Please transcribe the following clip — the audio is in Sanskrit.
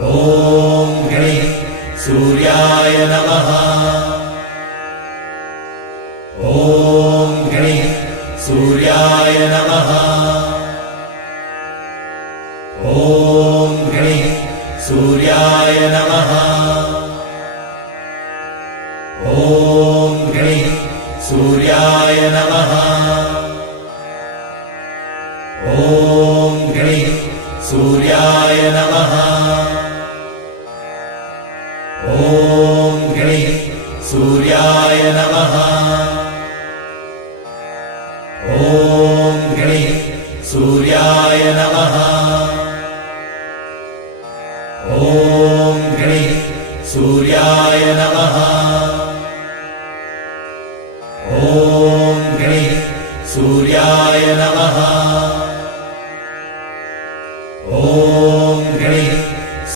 ॐ ह्रीं सूर्याय नमः। ॐ ह्रीं सूर्याय नमः। ॐ ह्रीं सूर्याय नमः। ॐ ह्रीं सूर्याय नमः। ॐ ह्रीं सूर्याय नमः। ॐ ह्रीं सूर्याय नमः। ॐ ह्रीं सूर्याय नमः। ॐ ह्रीं सूर्याय नमः।